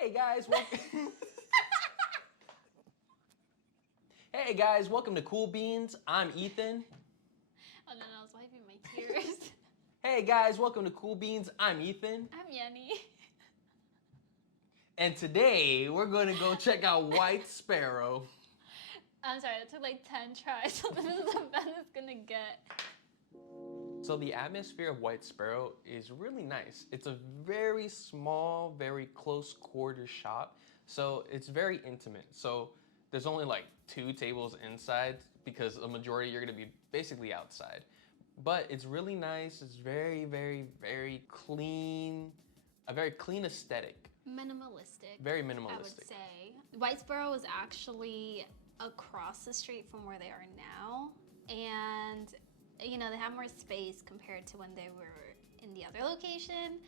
Hey guys, hey guys, welcome to Cool Beans. I'm Ethan. Oh no, I was wiping my tears. Hey guys, welcome to Cool Beans. I'm Ethan. I'm Yenny. And today we're gonna go check out White Sparrow. I'm sorry, that took like 10 tries, so this is the best it's gonna get. So the atmosphere of White Sparrow is really nice. It's a very small, very close quarter shop. So it's very intimate. So there's only like 2 tables inside because a majority you're gonna be basically outside. But it's really nice. It's very, very, very clean. A very clean aesthetic. Minimalistic. Very minimalistic. I would say. Whitesboro is actually across the street from where they are now. And you know, they have more space compared to when they were in the other location,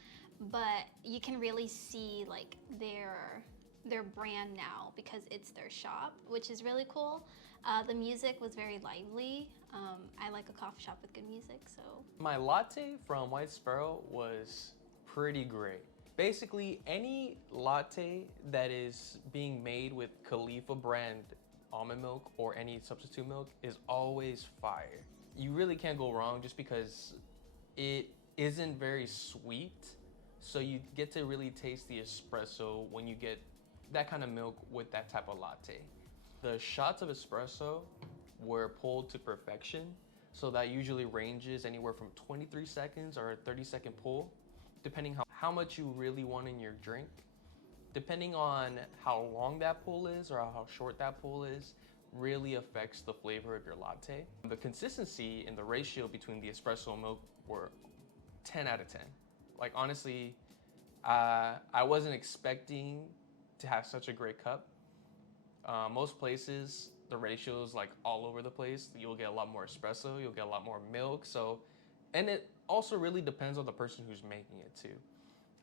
but you can really see like their brand now because it's their shop, which is really cool. The music was very lively. I like a coffee shop with good music, so. My latte from White Sparrow was pretty great. Basically, any latte that is being made with Khalifa brand almond milk or any substitute milk is always fire. You really can't go wrong just because it isn't very sweet. So you get to really taste the espresso when you get that kind of milk with that type of latte. The shots of espresso were pulled to perfection. So that usually ranges anywhere from 23 seconds or a 30-second pull, depending how much you really want in your drink. Depending on how long that pull is or how short that pull is, really affects the flavor of your latte. The consistency and the ratio between the espresso and milk were 10 out of 10. Like honestly, I wasn't expecting to have such a great cup. Most places, the ratio is like all over the place. You'll get a lot more espresso, you'll get a lot more milk. And it also really depends on the person who's making it too.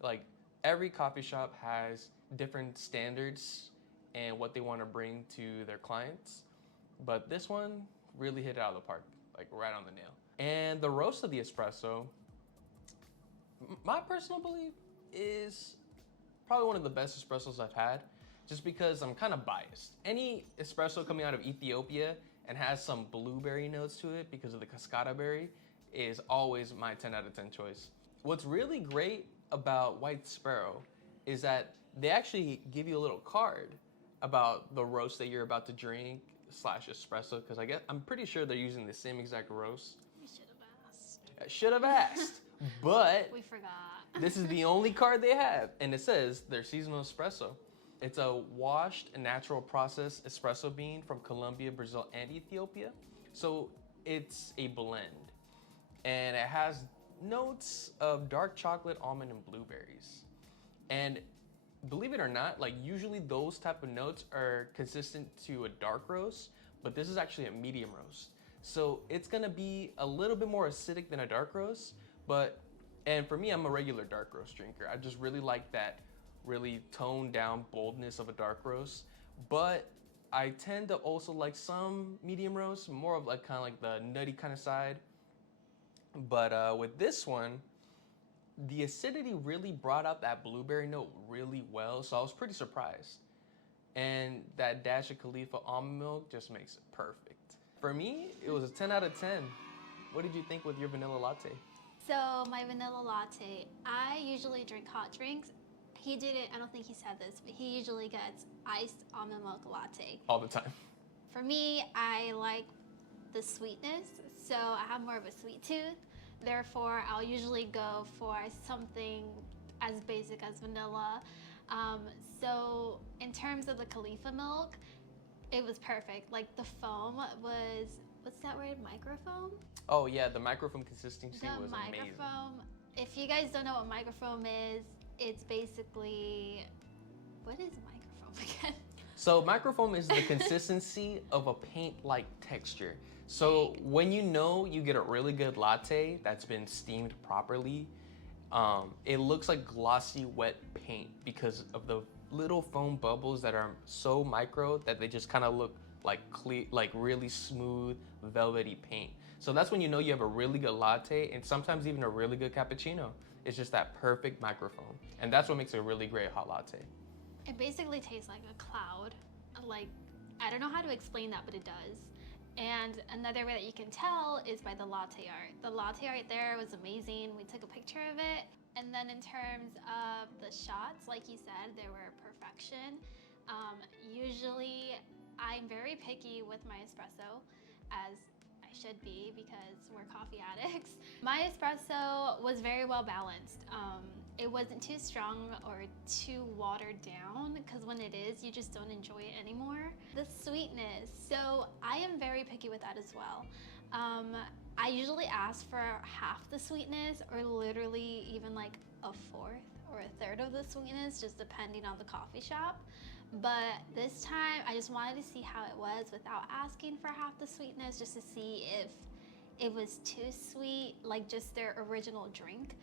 Like every coffee shop has different standards and what they want to bring to their clients. But this one really hit it out of the park, like right on the nail. And the roast of the espresso, my personal belief is probably one of the best espressos I've had, just because I'm kind of biased. Any espresso coming out of Ethiopia and has some blueberry notes to it because of the cascada berry is always my 10 out of 10 choice. What's really great about White Sparrow is that they actually give you a little card about the roast that you're about to drink / espresso, because I'm pretty sure they're using the same exact roast. We should have asked. I should have asked, but We forgot. this is the only card they have, and it says their seasonal espresso. It's a washed and natural processed espresso bean from Colombia, Brazil, and Ethiopia. So it's a blend, and it has notes of dark chocolate, almond, and blueberries. And believe it or not, like usually those type of notes are consistent to a dark roast, but this is actually a medium roast. So it's gonna be a little bit more acidic than a dark roast, and for me, I'm a regular dark roast drinker. I just really like that really toned down boldness of a dark roast, but I tend to also like some medium roasts, more of like kind of like the nutty kind of side. But with this one, the acidity really brought out that blueberry note really well, so I was pretty surprised. And that dash of Khalifa almond milk just makes it perfect. For me, it was a 10 out of 10. What did you think with your vanilla latte? So my vanilla latte, I usually drink hot drinks. He didn't, I don't think he said this, but he usually gets iced almond milk latte. All the time. For me, I like the sweetness, so I have more of a sweet tooth. Therefore, I'll usually go for something as basic as vanilla. So in terms of the Khalifa milk, it was perfect. Like the foam was, what's that word, microfoam? Oh yeah, the microfoam consistency The was amazing. microfoam, if you guys don't know what microfoam is, it's basically, what is microfoam again? So microfoam is the consistency of a paint-like texture. So when you know you get a really good latte that's been steamed properly, it looks like glossy wet paint because of the little foam bubbles that are so micro that they just kind of look like clear, like really smooth, velvety paint. So that's when you know you have a really good latte, and sometimes even a really good cappuccino. It's just that perfect microfoam. And that's what makes a really great hot latte. It basically tastes like a cloud. Like, I don't know how to explain that, but it does. And another way that you can tell is by the latte art. The latte art there was amazing. We took a picture of it. And then in terms of the shots, like you said, they were perfection. Usually, I'm very picky with my espresso, as I should be because we're coffee addicts. My espresso was very well balanced. It wasn't too strong or too watered down, because when it is, you just don't enjoy it anymore. The sweetness, so I am very picky with that as well. I usually ask for half the sweetness, or literally even like a fourth or a third of the sweetness, just depending on the coffee shop. But this time I just wanted to see how it was without asking for half the sweetness, just to see if it was too sweet, like just their original drink.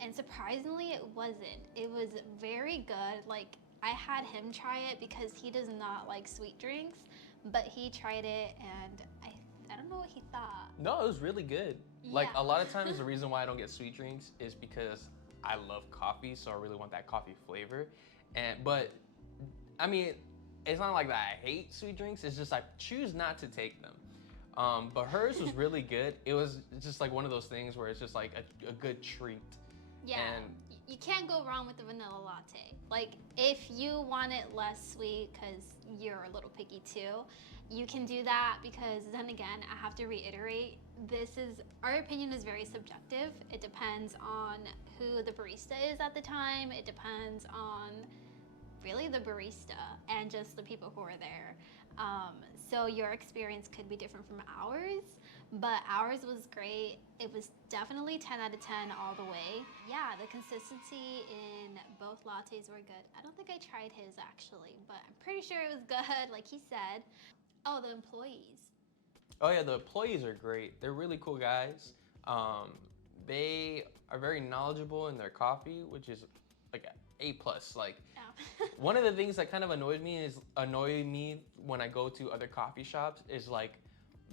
And surprisingly, it wasn't. It was very good. Like, I had him try it because he does not like sweet drinks, but he tried it and I don't know what he thought. No, it was really good. Like, Yeah. a lot of times the reason why I don't get sweet drinks is because I love coffee, so I really want that coffee flavor. But I mean, it's not like that I hate sweet drinks, it's just I choose not to take them. But hers was really good. It was just like one of those things where it's just like a good treat. Yeah, And you can't go wrong with the vanilla latte. Like, if you want it less sweet because you're a little picky too, you can do that, because then again, I have to reiterate, our opinion is very subjective. It depends on who the barista is at the time. It depends on really the barista and just the people who are there. So your experience could be different from ours, but ours was great. It was definitely 10 out of 10 all the way. Yeah, the consistency in both lattes were good. I don't think I tried his actually, but I'm pretty sure it was good, like he said. Oh, the employees. oh yeah, the employees are great. They're really cool guys. They are very knowledgeable in their coffee, which is like A plus. Like, Oh. one of the things that kind of annoy me when I go to other coffee shops is like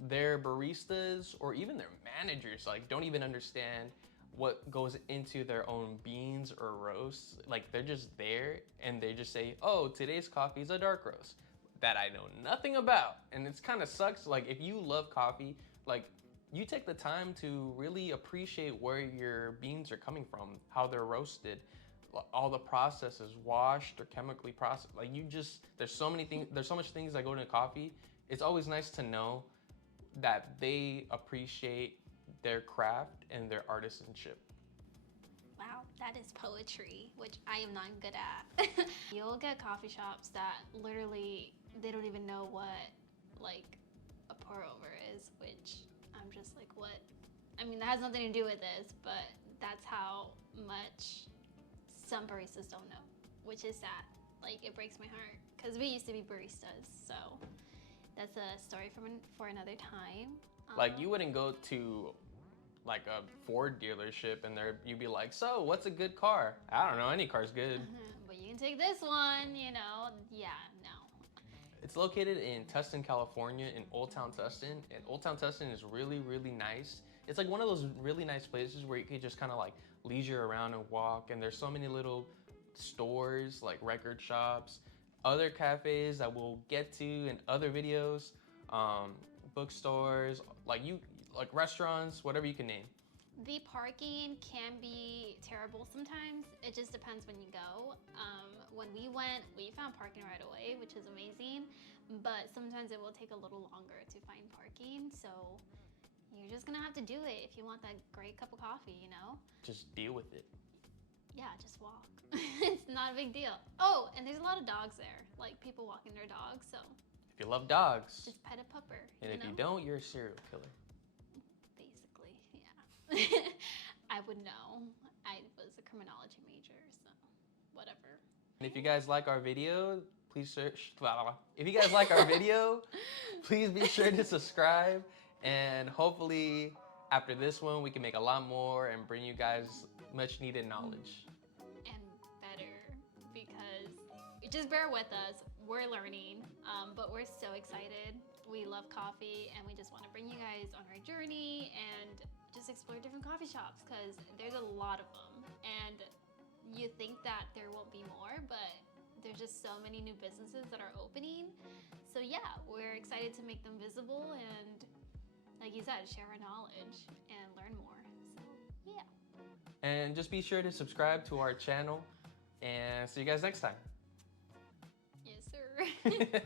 their baristas or even their managers like don't even understand what goes into their own beans or roasts. Like, they're just there and they just say, "Oh, today's coffee is a dark roast," that I know nothing about. And it's kind of sucks. Like, if you love coffee, like, you take the time to really appreciate where your beans are coming from, how they're roasted, all the processes, washed or chemically processed. Like, there's so many things, there's so much things that go into coffee. It's always nice to know that they appreciate their craft and their artisanship. Wow, that is poetry, which I am not good at. You'll get coffee shops that literally, they don't even know what like a pour over is, which I'm just like, what? I mean, that has nothing to do with this, but that's how much some baristas don't know, which is sad. Like, it breaks my heart, because we used to be baristas, so that's a story for another time. Like, you wouldn't go to like a Ford dealership and you'd be like, "So, what's a good car?" "I don't know, any car's good." But you can take this one, you know. Yeah, no. It's located in Tustin, California, in Old Town Tustin. And Old Town Tustin is really, really nice. It's like one of those really nice places where you could just kind of like leisure around and walk. And there's so many little stores, like record shops, other cafes that we'll get to in other videos, bookstores, like restaurants, whatever you can name. The parking can be terrible sometimes. It just depends when you go. When we went, we found parking right away, which is amazing. But sometimes it will take a little longer to find parking. So you're just gonna have to do it if you want that great cup of coffee, you know? Just deal with it. Yeah, just walk. It's not a big deal. Oh, and there's a lot of dogs there, like people walking their dogs. So If you love dogs, just pet a pupper. and if you don't, you're a serial killer. Basically, yeah. I would know. I was a criminology major, so whatever. And if you guys like our video, please search. If you guys like our video, please be sure to subscribe. And hopefully, after this one, we can make a lot more and bring you guys much needed knowledge. And better, because just bear with us. We're learning, but we're so excited. We love coffee, and we just want to bring you guys on our journey and just explore different coffee shops, because there's a lot of them. And you think that there won't be more, but there's there's just so many new businesses that are opening. So yeah, we're excited to make them visible and, like you said, share our knowledge and learn more. So yeah. And just be sure to subscribe to our channel and see you guys next time. Yes, sir.